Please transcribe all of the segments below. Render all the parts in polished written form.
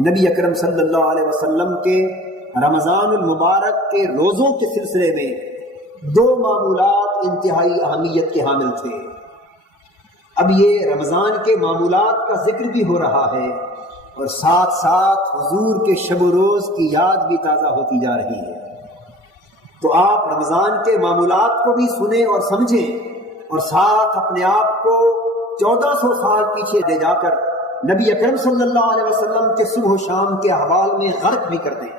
نبی اکرم صلی اللہ علیہ وسلم کے رمضان المبارک کے روزوں کے سلسلے میں دو معمولات انتہائی اہمیت کے حامل تھے۔ اب یہ رمضان کے معمولات کا ذکر بھی ہو رہا ہے اور ساتھ ساتھ حضور کے شب و روز کی یاد بھی تازہ ہوتی جا رہی ہے، تو آپ رمضان کے معمولات کو بھی سنیں اور سمجھیں اور ساتھ اپنے آپ کو 1400 سال پیچھے لے جا کر نبی اکرم صلی اللہ علیہ وسلم کے صبح و شام کے احوال میں غرق بھی کر دیں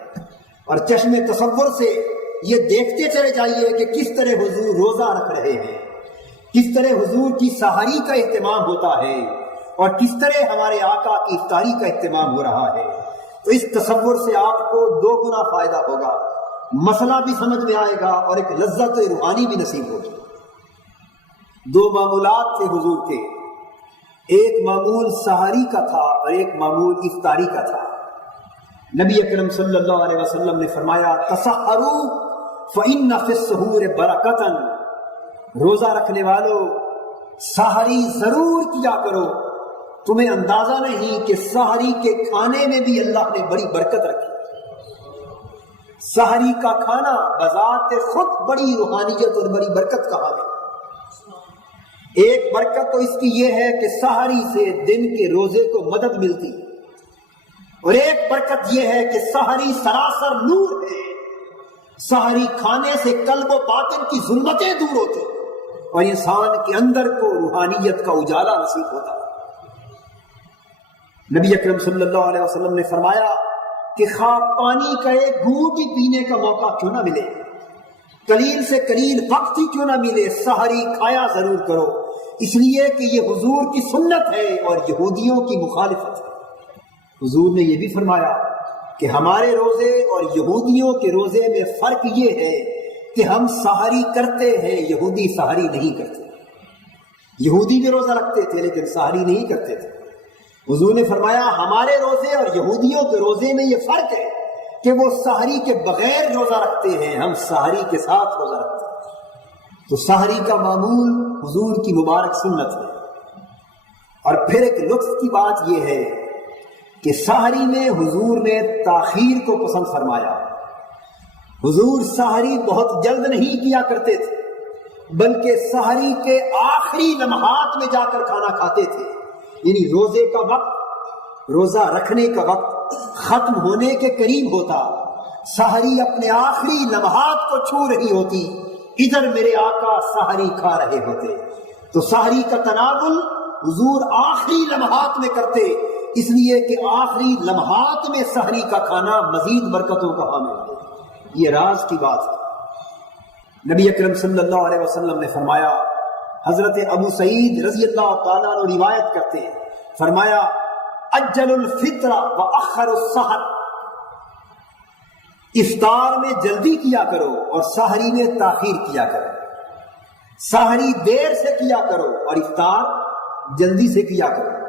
اور چشم تصور سے یہ دیکھتے چلے جائیے کہ کس طرح حضور روزہ رکھ رہے ہیں، کس طرح حضور کی سحری کا اہتمام ہوتا ہے اور کس طرح ہمارے آقا کی افطاری کا اہتمام ہو رہا ہے۔ تو اس تصور سے آپ کو دو گنا فائدہ ہوگا، مسئلہ بھی سمجھ میں آئے گا اور ایک لذت روحانی بھی نصیب ہوگی۔ دو معمولات تھے حضور کے، ایک معمول سحری کا تھا اور ایک معمول افطاری کا تھا۔ نبی اکرم صلی اللہ علیہ وسلم نے فرمایا تسحروا فإن فی السحور برکۃ، روزہ رکھنے والوں سحری ضرور کیا کرو، تمہیں اندازہ نہیں کہ سحری کے کھانے میں بھی اللہ نے بڑی برکت رکھی۔ سحری کا کھانا بذات خود بڑی روحانیت اور بڑی برکت کا حامل۔ ایک برکت تو اس کی یہ ہے کہ سحری سے دن کے روزے کو مدد ملتی، اور ایک برکت یہ ہے کہ سحری سراسر نور ہے، سحری کھانے سے قلب و باطن کی ظلمتیں دور ہوتی اور انسان کے اندر کو روحانیت کا اجالا نصیب ہوتا۔ نبی اکرم صلی اللہ علیہ وسلم نے فرمایا کہ خواہ پانی کا ایک گھونٹ ہی پینے کا موقع کیوں نہ ملے، قلیل سے قلیل وقت ہی کیوں نہ ملے، سحری کھایا ضرور کرو، اس لیے کہ یہ حضور کی سنت ہے اور یہودیوں کی مخالفت ہے۔ حضور نے یہ بھی فرمایا کہ ہمارے روزے اور یہودیوں کے روزے میں فرق یہ ہے کہ ہم سحری کرتے ہیں، یہودی سحری نہیں کرتے۔ یہودی بھی روزہ رکھتے تھے لیکن سحری نہیں کرتے تھے۔ حضور نے فرمایا ہمارے روزے اور یہودیوں کے روزے میں یہ فرق ہے کہ وہ سحری کے بغیر روزہ رکھتے ہیں، ہم سحری کے ساتھ روزہ رکھتے ہیں۔ تو سحری کا معمول حضور کی مبارک سنت ہے۔ اور پھر ایک لطف کی بات یہ ہے کہ سحری میں حضور نے تاخیر کو پسند فرمایا۔ حضور سحری بہت جلد نہیں کیا کرتے تھے بلکہ سحری کے آخری لمحات میں جا کر کھانا کھاتے تھے، یعنی روزے کا وقت، روزہ رکھنے کا وقت ختم ہونے کے قریب ہوتا، سحری اپنے آخری لمحات کو چھو رہی ہوتی، ادھر میرے آقا سحری کھا رہے ہوتے۔ تو سحری کا تناول حضور آخری لمحات میں کرتے، اس لیے کہ آخری لمحات میں سحری کا کھانا مزید برکتوں کا حامل ہے۔ یہ راز کی بات ہے۔ نبی اکرم صلی اللہ علیہ وسلم نے فرمایا، حضرت ابو سعید رضی اللہ تعالیٰ عنہ روایت کرتے ہیں، فرمایا اجل الفطر واخر السحر، افطار میں جلدی کیا کرو اور سحری میں تاخیر کیا کرو، سحری دیر سے کیا کرو اور افطار جلدی سے کیا کرو۔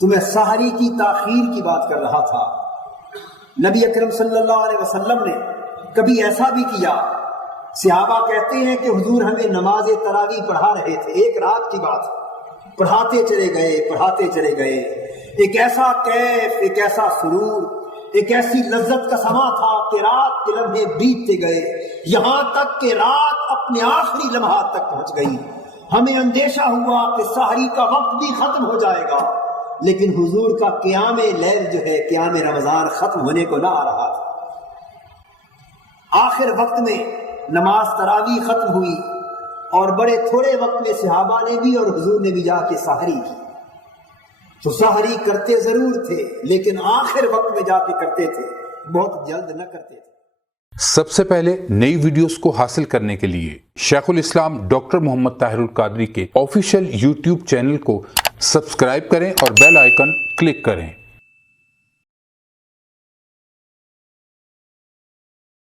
تو میں سحری کی تاخیر کی بات کر رہا تھا۔ نبی اکرم صلی اللہ علیہ وسلم نے کبھی ایسا بھی کیا، صحابہ کہتے ہیں کہ حضور ہمیں نماز تراویح پڑھا رہے تھے، ایک رات کی بات، پڑھاتے چلے گئے، ایک ایسا کیف، ایک ایسا سرور، ایک ایسی لذت کا سما تھا کہ رات کے لمحے بیتتے گئے، یہاں تک کہ رات اپنے آخری لمحات تک پہنچ گئی۔ ہمیں اندیشہ ہوا کہ سحری کا وقت بھی ختم ہو جائے گا، لیکن حضور کا قیام لیل جو ہے، قیام رمضان ختم ہونے کو نہ آ رہا تھا۔ آخر وقت میں نماز تراویح ختم ہوئی اور بڑے تھوڑے وقت میں صحابہ نے بھی اور حضور نے بھی جا کے سحری کی۔ تو سحری کرتے ضرور تھے لیکن آخر وقت میں جا کے کرتے تھے، بہت جلد نہ کرتے تھے۔ سب سے پہلے نئی ویڈیوز کو حاصل کرنے کے لیے شیخ الاسلام ڈاکٹر محمد طاہر القادری کے آفیشیل یوٹیوب چینل کو سبسکرائب کریں اور بیل آئیکن کلک کریں۔